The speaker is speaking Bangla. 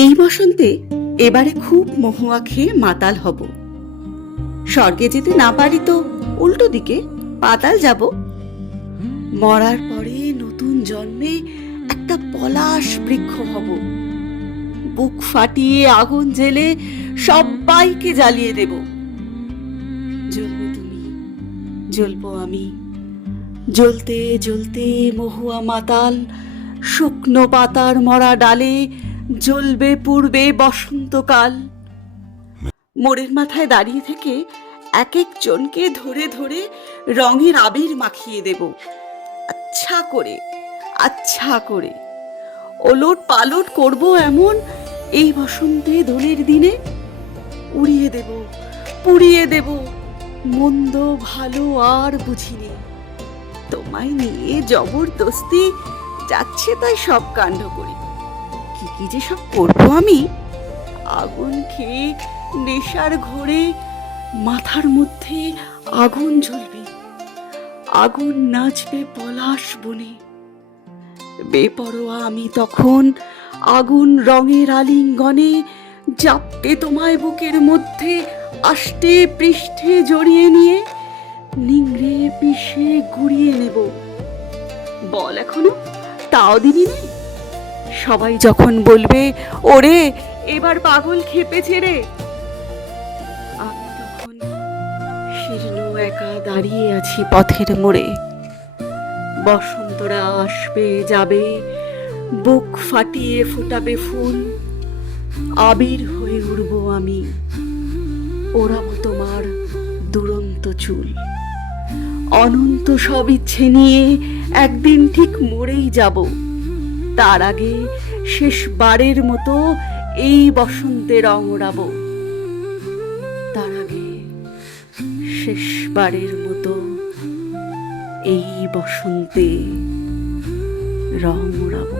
এই বসন্তে এবারে খুব মহুয়া খেয়ে মাতাল হব। স্বর্গে যেতে না পারি তো উল্টো দিকে পাতাল যাব। মরার পরে নতুন জন্মে একটা পলাশ বৃক্ষ হব। বুক ফাটিয়ে আগুন জেলে সবাইকে জ্বালিয়ে দেব। জ্বলবে তুমি, জ্বলবো আমি। জ্বলতে জ্বলতে মহুয়া মাতাল শুকনো পাতার মরা ডালে জ্বলবে পূর্বে বসন্তকাল। মোড়ের মাথায় দাঁড়িয়ে থেকে এক একজনকে ধরে ধরে রঙের আবির মাখিয়ে দেব। আচ্ছা করে, আচ্ছা করে ওলট পালট করব এমন এই বসন্তে দোলের দিনে। উড়িয়ে দেব, পুড়িয়ে দেব, মন্দ ভালো আর বুঝিনি। তোমায় নিয়ে জবরদস্তি যাচ্ছে তাই সব কাণ্ড করি। কি কি যে সব করবো আমি। আগুন খেয়ে নেশার ঘোরে মাথার মধ্যে আগুন জ্বলবে। আগুন নাচবে পলাশ বনে। বেপরোয়া আমি তখন আগুন রঙের আলিঙ্গনে জাপটে তোমায় বুকের মধ্যে আষ্টে পৃষ্ঠে জড়িয়ে নিয়ে নিংড়ে পিষে গুড়িয়ে নেব। বল এখনো তাও দিদি নেই। সবাই যখন বলবে ওরে এবার পাগল খেপেছে রে, আমি তখন শীর্ণ একা দাঁড়িয়ে আছি পথের মোড়ে। বসন্তরা আসবে যাবে, বুক ফাটিয়ে ফোটাবে ফুল। আবির হয়ে উড়ব আমি, ওড়াবো তোমার দুরন্ত চুল। অনন্ত সব ইচ্ছে নিয়ে একদিন ঠিক মরেই যাব। তার আগে শেষবারের মতো এই বসন্তে রং ওড়াবো। তার আগে শেষবারের মতো এই বসন্তে রং ওড়াবো।